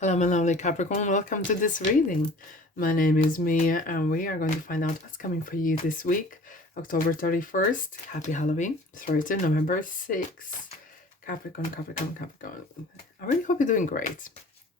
Hello, my lovely Capricorn. Welcome to this reading. My name is Mia, and we are going to find out what's coming for you this week, October 31st. Happy Halloween. Through to November 6th. Capricorn, Capricorn, Capricorn. I really hope you're doing great.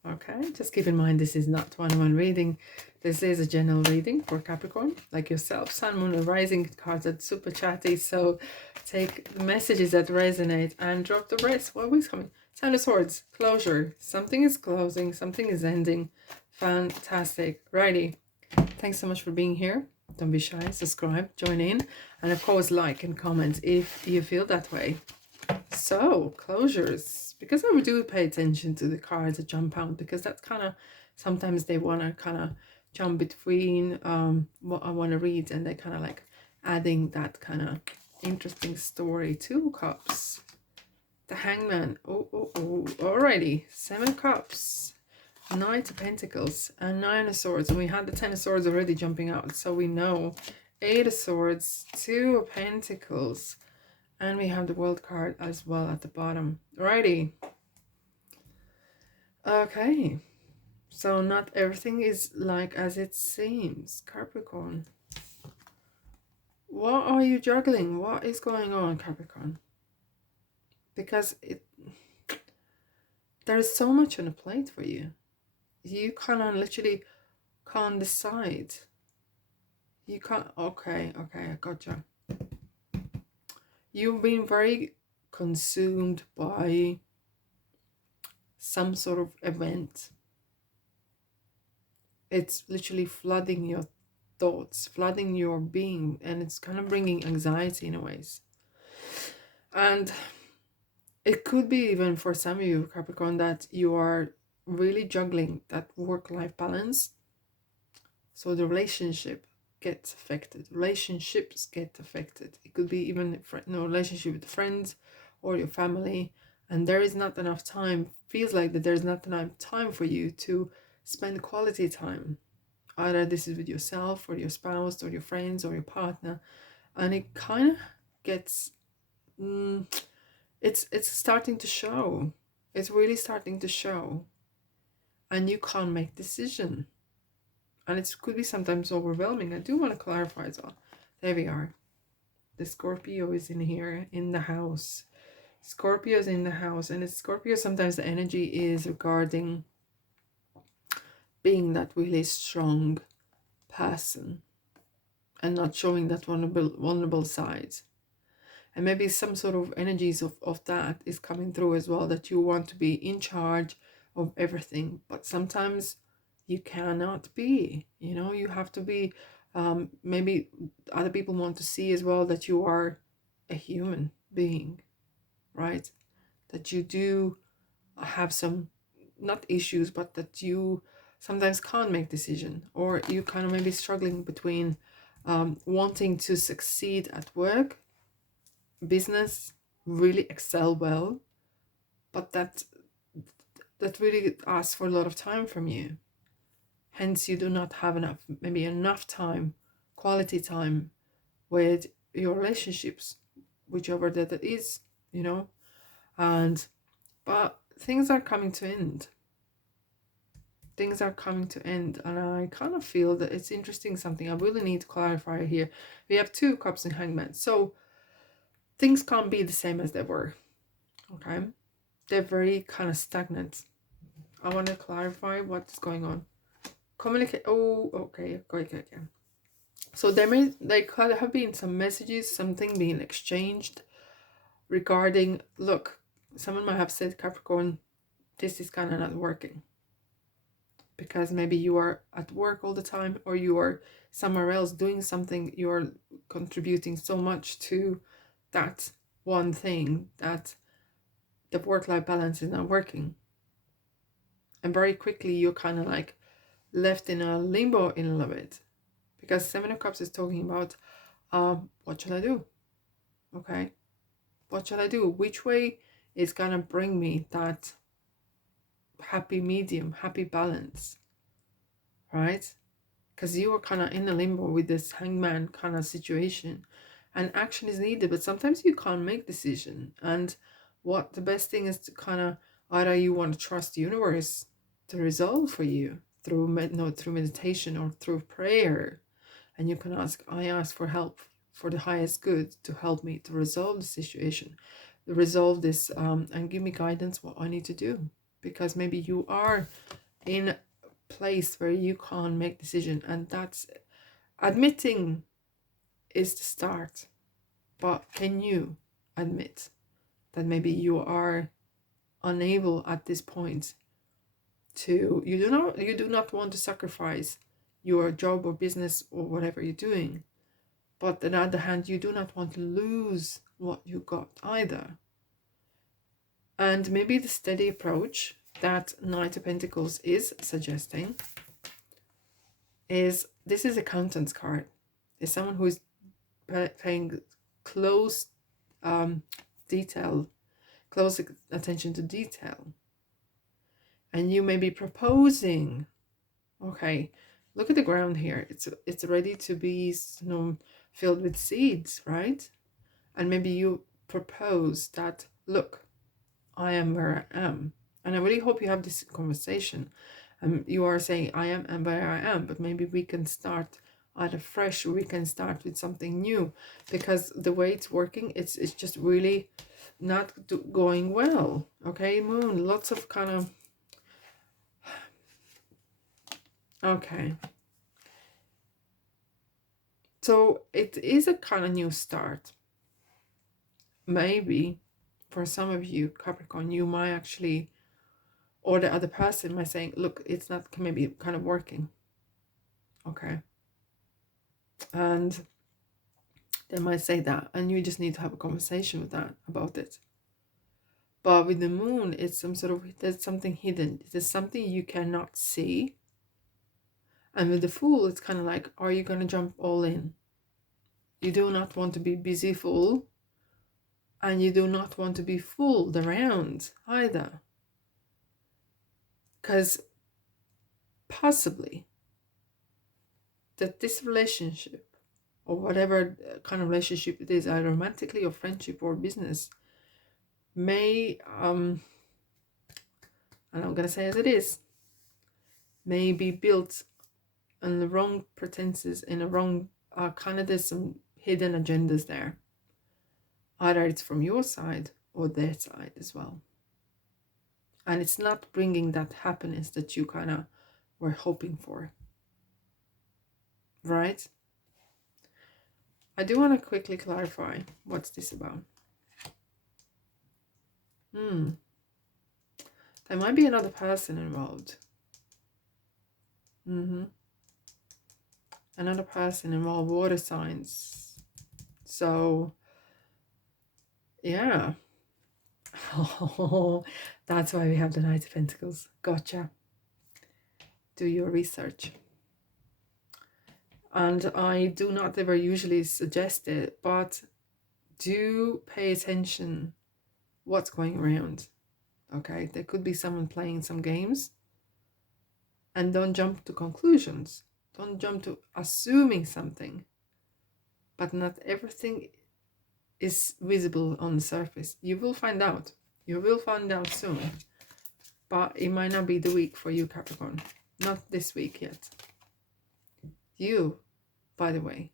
Okay, just keep in mind this is not one-on-one reading. This is a general reading for Capricorn, like yourself. Sun, Moon, and Rising cards are super chatty, so take the messages that resonate and drop the rest. What is coming? Ten of Swords, closure. Something is closing, something is ending. Fantastic. Righty. Thanks so much for being here. Don't be shy. Subscribe, join in, and of course, like and comment if you feel that way. So, closures. Because I do pay attention to the cards that jump out, because that's kind of sometimes they want to kind of jump between what I want to read, and they kind of like adding that kind of interesting story. Two Cups. The Hangman. Alrighty. 7 of Cups. Knight of Pentacles. And 9 of Swords. And we had the 10 of Swords already jumping out. So we know. 8 of Swords. 2 of Pentacles. And we have the World card as well at the bottom. Alrighty. Okay. So not everything is like as it seems. Capricorn. What are you juggling? What is going on, Capricorn? Because there's so much on the plate for you. You kind of literally can't decide. You can't. Okay, I gotcha. You've been very consumed by some sort of event. It's literally flooding your thoughts, flooding your being, and it's kind of bringing anxiety in a ways. And it could be even for some of you, Capricorn, that you are really juggling that work-life balance. So the relationship gets affected. Relationships get affected. It could be even relationship with friends or your family, and there is not enough time. Feels like that there's not enough time for you to spend quality time. Either this is with yourself or your spouse or your friends or your partner, and it kind of gets it's starting to show. It's really starting to show, and you can't make decision, and it could be sometimes overwhelming. I do want to clarify as well. There we are. The Scorpio is in here in the house. Scorpio's in the house, and it's Scorpio. Sometimes the energy is regarding being that really strong person and not showing that vulnerable side. And maybe some sort of energies of that is coming through as well, that you want to be in charge of everything, but sometimes you cannot be. You have to be, maybe other people want to see as well that you are a human being, right? That you do have some, not issues, but that you sometimes can't make decision, or you kind of maybe struggling between wanting to succeed at work, business, really excel well, but that really asks for a lot of time from you. Hence you do not have enough time, quality time with your relationships, whichever that it is, and but things are coming to end. Things are coming to end, and I kind of feel that it's interesting. Something I really need to clarify here. We have 2 cups and Hangman, so things can't be the same as they were. Okay, they're very kind of stagnant. I want to clarify what's going on. Communicate. Oh, okay. So there could have been some messages, something being exchanged regarding, look, someone might have said, Capricorn, this is kind of not working. Because maybe you are at work all the time, or you are somewhere else doing something, you are contributing so much to that one thing that the work-life balance is not working. And very quickly you're kind of like left in a limbo in a little bit. Because 7 of Cups is talking about, what should I do? Okay. What should I do? Which way is gonna bring me that happy medium, happy balance? Right? Because you are kind of in a limbo with this Hangman kind of situation, and action is needed, but sometimes you can't make decision. And what the best thing is to kind of, either you want to trust the universe to resolve for you through meditation or through prayer. And you can I ask for help for the highest good to help me to resolve the situation, to resolve this, and give me guidance what I need to do. Because maybe you are in a place where you can't make decision, and that's admitting is the start. But can you admit that maybe you are unable at this point to, you do not want to sacrifice your job or business or whatever you're doing, but on the other hand, you do not want to lose what you got either. And maybe the steady approach that Knight of Pentacles is suggesting is, this is a accountant's card. It's someone who is paying close close attention to detail. And you may be proposing, okay, look at the ground here. It's ready to be, filled with seeds, right? And maybe you propose that, look, I am where I am. And I really hope you have this conversation. You are saying, I am and where I am, but maybe we can start either fresh, or we can start with something new, because the way it's working, it's just really not going well. Okay, Moon, lots of kind of, okay. So it is a kind of new start. Maybe for some of you, Capricorn, you might actually, or the other person might say, look, it's not maybe kind of working. Okay. And they might say that, and you just need to have a conversation with that about it. But with the Moon, it's some sort of, there's something hidden. There's something you cannot see. And with the Fool, it's kind of like, are you going to jump all in? You do not want to be busy fool, and you do not want to be fooled around either. Because possibly that this relationship, or whatever kind of relationship it is, either romantically or friendship or business, may, and I'm going to say as it is, may be built on the wrong pretenses, in a wrong, kind of, there's some hidden agendas there. Either it's from your side or their side as well. And it's not bringing that happiness that you kind of were hoping for. Right? I do want to quickly clarify, what's this about? There might be another person involved. Another person involved, water signs. So, yeah. Oh, that's why we have the Knight of Pentacles. Gotcha. Do your research. And I do not ever usually suggest it, but do pay attention what's going around. Okay, there could be someone playing some games. And don't jump to conclusions. Don't jump to assuming something. But not everything is visible on the surface. You will find out. You will find out soon. But it might not be the week for you, Capricorn. Not this week yet. You, by the way,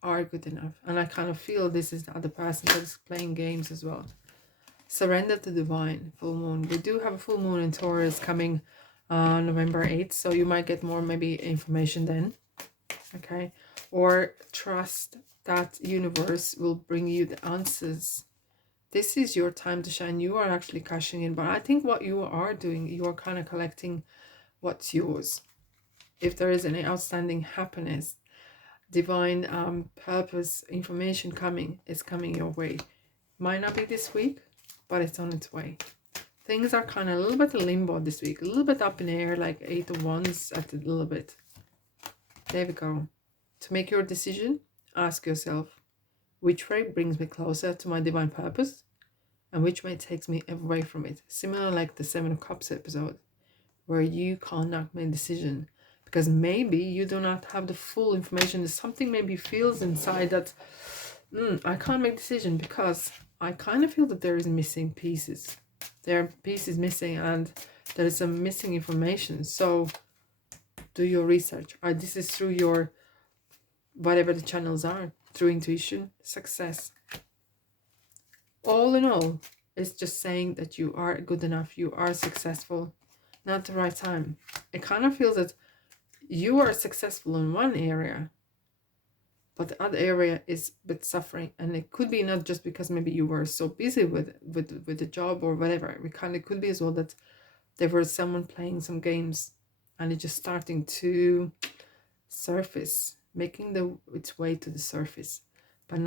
are good enough. And I kind of feel this is the other person that is playing games as well. Surrender to divine. Full moon. We do have a full moon in Taurus coming November 8th. So you might get more maybe information then. Okay. Or trust that universe will bring you the answers. This is your time to shine. You are actually cashing in. But I think what you are doing, you are kind of collecting what's yours. If there is any outstanding happiness, divine purpose, information is coming your way. Might not be this week, but it's on its way. Things are kind of a little bit limbo this week. A little bit up in the air, like 8 of Wands at a little bit. There we go. To make your decision, ask yourself, which way brings me closer to my divine purpose? And which way takes me away from it? Similar like the 7 of Cups episode, where you cannot make a decision. Because maybe you do not have the full information. There's something maybe feels inside that, I can't make a decision because I kind of feel that there is missing pieces. There are pieces missing, and There is some missing information. So do your research. This is through your, whatever the channels are, through intuition, success. All in all, it's just saying that you are good enough, you are successful, not the right time. It kind of feels that you are successful in one area, but the other area is a bit suffering. And it could be not just because maybe you were so busy with the job or whatever. It could be as well that there was someone playing some games and it's just starting to surface, making its way to the surface, but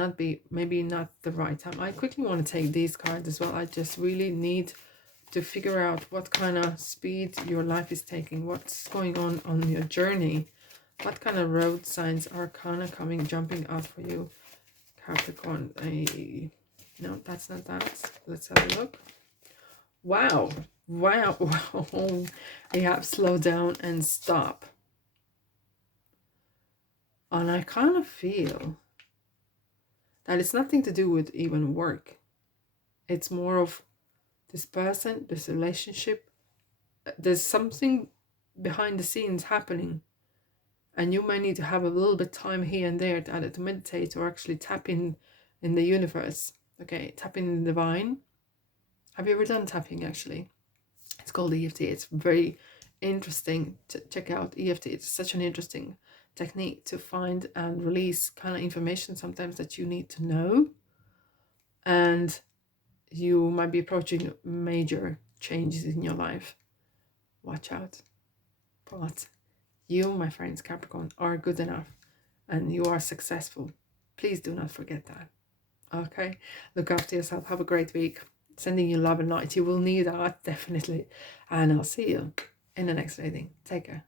maybe not the right time. I quickly want to take these cards as well. I just really need to figure out what kind of speed your life is taking, what's going on your journey, what kind of road signs are kind of jumping out for you, Capricorn. No, that's not that. Let's have a look. Wow. I have slow down and stop. And I kind of feel that it's nothing to do with even work. It's more of this person, this relationship. There's something behind the scenes happening. And you might need to have a little bit time here and there to meditate or actually tap in the universe. Okay, tap in the divine. Have you ever done tapping actually? It's called EFT. It's very interesting to check out EFT. It's such an interesting technique to find and release kind of information sometimes that you need to know. And you might be approaching major changes in your life. Watch out. But you, my friends, Capricorn, are good enough and you are successful. Please do not forget that. Okay? Look after yourself. Have a great week. Sending you love and light. You will need that, definitely. And I'll see you in the next reading. Take care.